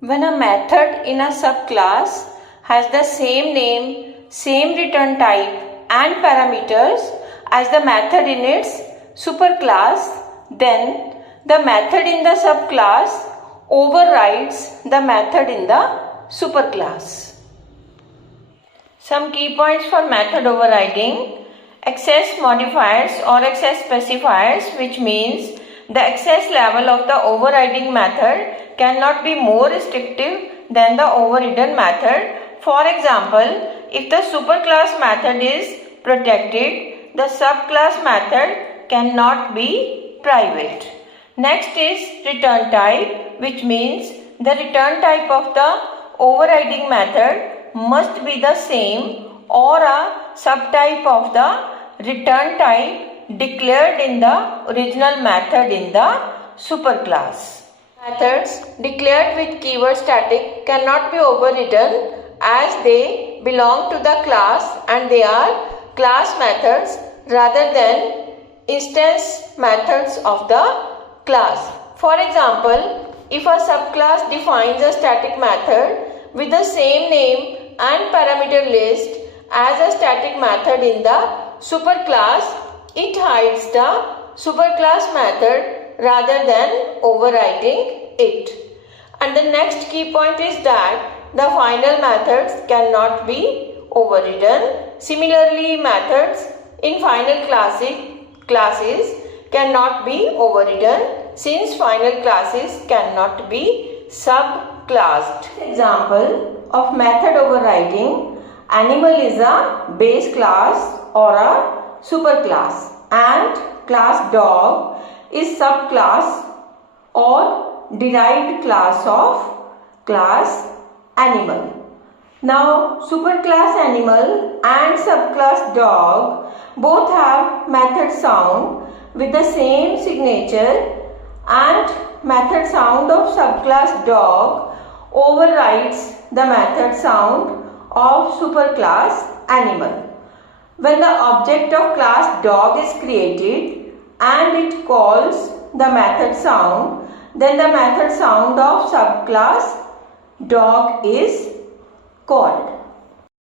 When a method in a subclass has the same name, same return type and parameters as the method in its superclass, then the method in the subclass overrides the method in the superclass. Some key points for method overriding. Access modifiers or access specifiers, which means the access level of the overriding method cannot be more restrictive than the overridden method. For example, if the superclass method is protected, the subclass method cannot be private. Next is return type, which means the return type of the overriding method must be the same or a subtype of the return type declared in the original method in the superclass. Methods declared with keyword static cannot be overridden as they belong to the class and they are class methods rather than instance methods of the class. For example, if a subclass defines a static method with the same name and parameter list as a static method in the superclass, it hides the superclass method rather than overriding it. And the next key point is that the final methods cannot be overridden. Similarly, methods in final classes cannot be overridden since final classes cannot be subclassed. Example of method overriding: animal is a base class or a superclass and class dog is subclass or derived class of class animal. Now, superclass animal and subclass dog both have method sound with the same signature, and method sound of subclass dog overrides the method sound of superclass animal. When the object of class dog is created and it calls the method sound, then the method sound of subclass dog is called.